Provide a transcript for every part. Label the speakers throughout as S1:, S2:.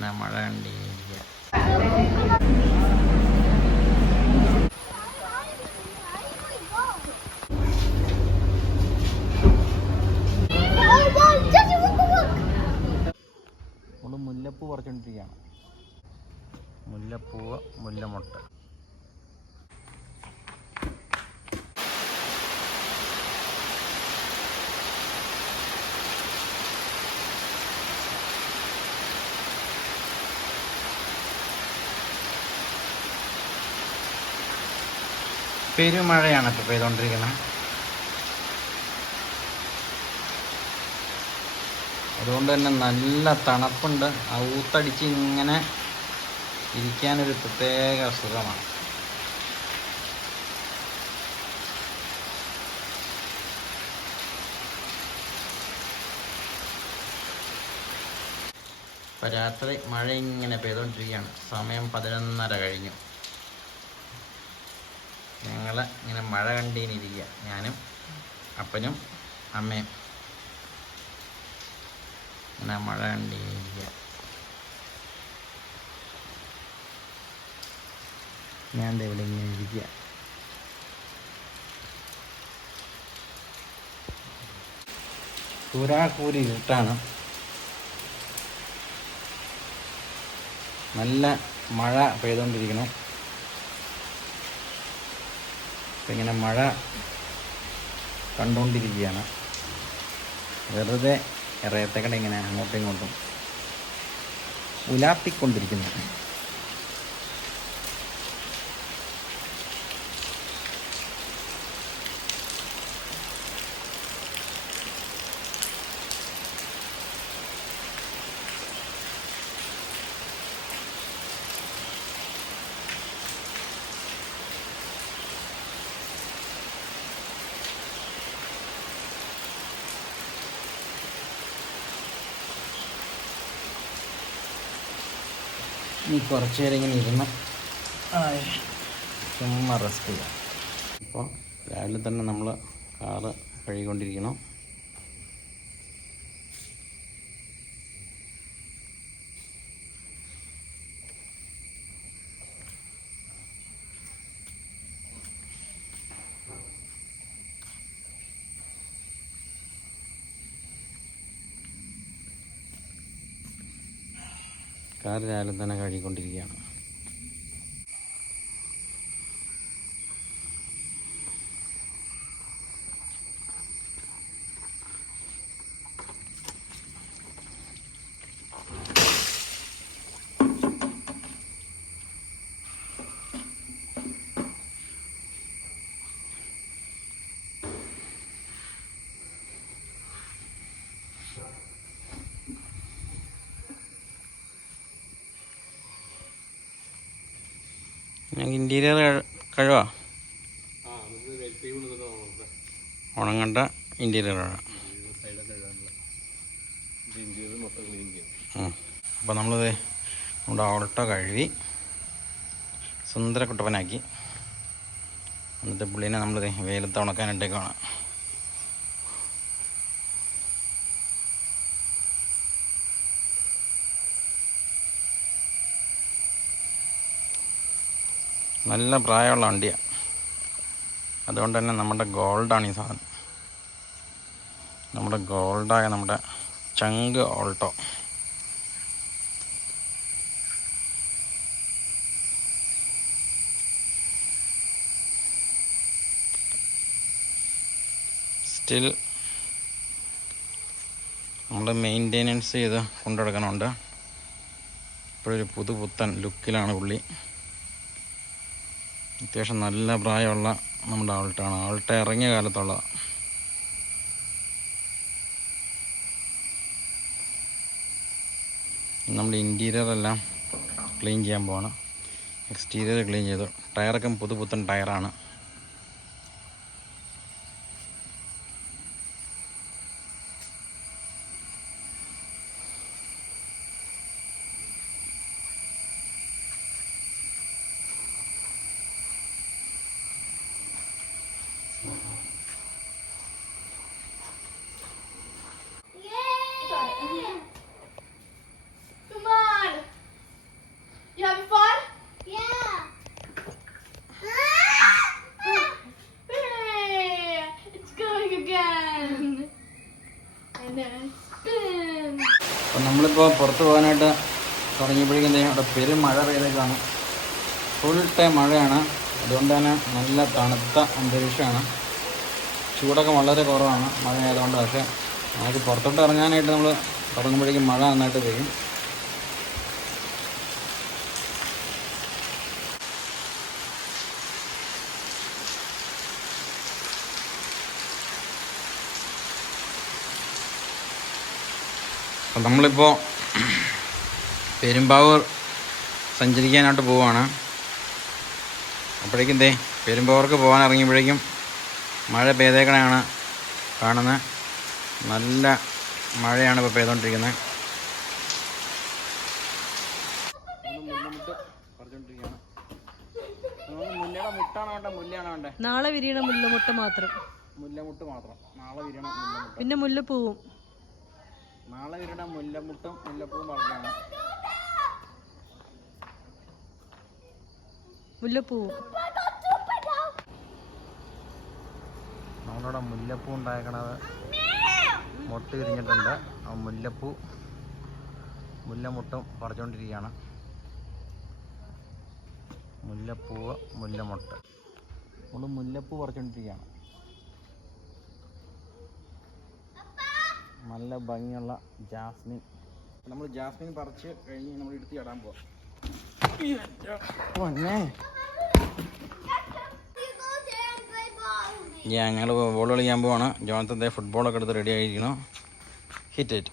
S1: నా మడ అండి പെരുമഴയാണ് ഇപ്പോൾ പെയ്തുകൊണ്ടിരിക്കുന്നത് അതുകൊണ്ട് തന്നെ നല്ല തണുപ്പുണ്ട്. ആ ഊത്തടിച്ച് ഇങ്ങനെ ഇരിക്കാനൊരു പ്രത്യേക സുഖമാണ് ഇപ്പം രാത്രി മഴ ഇങ്ങനെ പെയ്തുകൊണ്ടിരിക്കുകയാണ് സമയം പതിനൊന്നര കഴിഞ്ഞു. ഞങ്ങൾ ഇങ്ങനെ മഴ കണ്ടീനിരിക്കുക ഞാനും അപ്പനും അമ്മയും. ഇങ്ങനെ മഴ കണ്ടീനിരിക്കുക ഞാൻ ഇവിടെ ഇങ്ങനെ ഇരിക്കുക കൂരാക്കൂരി ഇരുട്ടാണ്. നല്ല മഴ പെയ്തുകൊണ്ടിരിക്കണം ഇപ്പം ഇങ്ങനെ മഴ കണ്ടുകൊണ്ടിരിക്കുകയാണ് വെറുതെ ഇറയത്തക്കട ഇങ്ങനെ അങ്ങോട്ടും ഇങ്ങോട്ടും ഉലാത്തിക്കൊണ്ടിരിക്കുന്നു. ഇനി കുറച്ച് നേരം ഇങ്ങനെ ഇരുന്ന് ചുമ്മാ റെസ്റ്റ് ചെയ്യാം. അപ്പോൾ രാവിലെ തന്നെ നമ്മൾ കാറ് കഴുകിക്കൊണ്ടിരിക്കണം. രാവിലെ തന്നെ കഴുകിക്കൊണ്ടിരിക്കുകയാണ്. ഇന്റീരിയർ കഴിവാ. ഉണങ്ങണ്ട ഇന്റീരിയർ കഴുകാം അപ്പോൾ നമ്മളിത് നമ്മുടെ ഓൾട്ടോ കഴുകി സുന്ദര കുട്ടപ്പനാക്കി എന്നിട്ട് പുള്ളീനെ നമ്മളിത് വെയിലത്ത് ഉണക്കാനിട്ടേക്കാണ് നല്ല പ്രായമുള്ള വണ്ടിയാണ് അതുകൊണ്ട് തന്നെ നമ്മുടെ ഗോൾഡാണ് ഈ സാധനം. നമ്മുടെ ഗോൾഡായ നമ്മുടെ ചങ്ക് ഓൾട്ടോ. സ്റ്റിൽ നമ്മൾ മെയിന്റെനൻസ് ചെയ്ത് കൊണ്ടുനടക്കണമുണ്ട്. ഇപ്പോഴൊരു പുതു പുത്തൻ ലുക്കിലാണ് പുള്ളി. അത്യാവശ്യം നല്ല പ്രായമുള്ള നമ്മുടെ ആൾട്ടാണ്. ആൾട്ട ഇറങ്ങിയ കാലത്തുള്ള. നമ്മൾ ഇന്റീരിയറെല്ലാം ക്ലീൻ ചെയ്യാൻ പോവാണ്. എക്സ്റ്റീരിയർ ക്ലീൻ ചെയ്തു. ടയറൊക്കെ പുതുപുത്തൻ ടയറാണ്. പെരും മഴ പെയ്തേക്കാണ് ഫുൾ ടൈം മഴയാണ്. അതുകൊണ്ട് തന്നെ നല്ല തണുത്ത അന്തരീക്ഷമാണ്. ചൂടൊക്കെ വളരെ കുറവാണ് മഴ ആയതുകൊണ്ട്. പക്ഷേ നമുക്ക് പുറത്തോട്ട് ഇറങ്ങാനായിട്ട് നമ്മൾ തുടങ്ങുമ്പോഴേക്കും മഴ നന്നായിട്ട് പെയ്യും. നമ്മളിപ്പോൾ പെരുമ്പാവൂർ സഞ്ചരിക്കാനായിട്ട് പോവുകയാണ് അപ്പോഴേക്കും ദേ പെരുമ്പോർക്ക് പോകാൻ ഇറങ്ങിയപ്പോഴേക്കും മഴ പെയ്തേക്കണയാണ് കാണുന്നത്. നല്ല മഴയാണ് ഇപ്പോൾ പെയ്തുകൊണ്ടിരിക്കുന്നത് മുട്ടാണ് വേണ്ട മുല്ലയാണ് വേണ്ടേ
S2: നാളെ വിരിയണ മുല്ലമുട്ട മാത്രം.
S1: മുല്ലമുട്ട് മാത്രം. നാളെ വിരിയണ മുല്ലമുട്ട്.
S2: പിന്നെ മുല്ലപ്പൂവും.
S1: നാളെ വിരിയണ മുല്ലമുട്ടും മുല്ലപ്പൂവും വളർത്തിയാണ്
S2: മുല്ലപ്പൂവും
S1: നമ്മളിവിടെ മുല്ലപ്പൂ ഉണ്ടാക്കണത് മുട്ട വിരിഞ്ഞിട്ടുണ്ട് ആ മുല്ലപ്പൂ മുല്ലമുട്ടും പറിച്ചുകൊണ്ടിരിക്കുകയാണ് മുല്ലപ്പൂവ് മുല്ലമുട്ട് നമ്മൾ മുല്ലപ്പൂ പറിച്ചുകൊണ്ടിരിക്കുകയാണ് നല്ല ഭംഗിയുള്ള ജാസ്മിൻ. നമ്മൾ ജാസ്മിൻ പറിച്ച് കഴിഞ്ഞ് നമ്മൾ എടുത്ത് ഇടാൻ പോവാം. പൊന്നേ. ഞങ്ങൾ ബോൾ കളിക്കാൻ പോവാണ്. ജോണത്തെ ഫുട്ബോളൊക്കെ എടുത്ത് റെഡി ആയിരിക്കണം hit it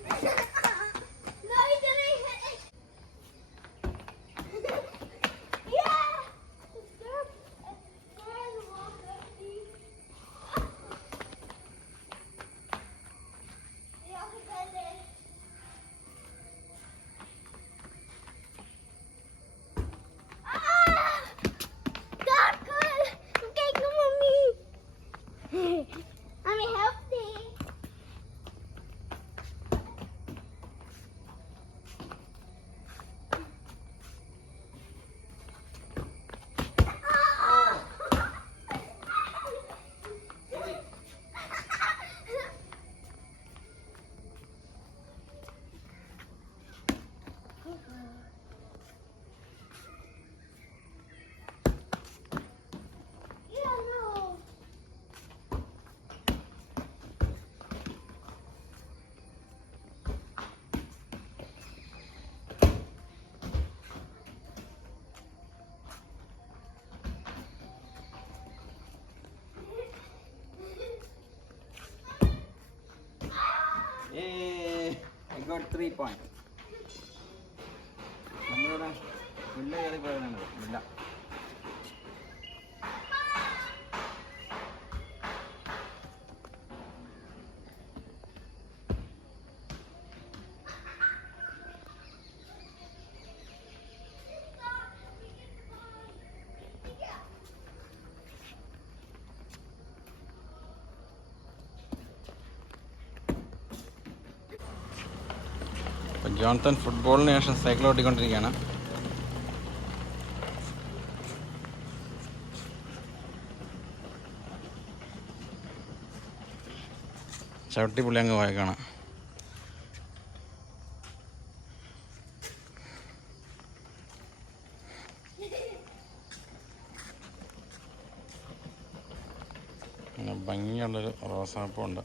S1: Thank you. Three point നമ്മളിവിടെ മുല്ല കയറി പോയതാണ്. ജോൺസൺ ഫുട്ബോളിന് ശേഷം സൈക്കിൾ ഓട്ടിക്കൊണ്ടിരിക്കുകയാണ് ചവിട്ടി പുള്ളി അങ്ങ് വായിക്കണം ഭംഗിയുള്ളൊരു റോസാപ്പുണ്ട്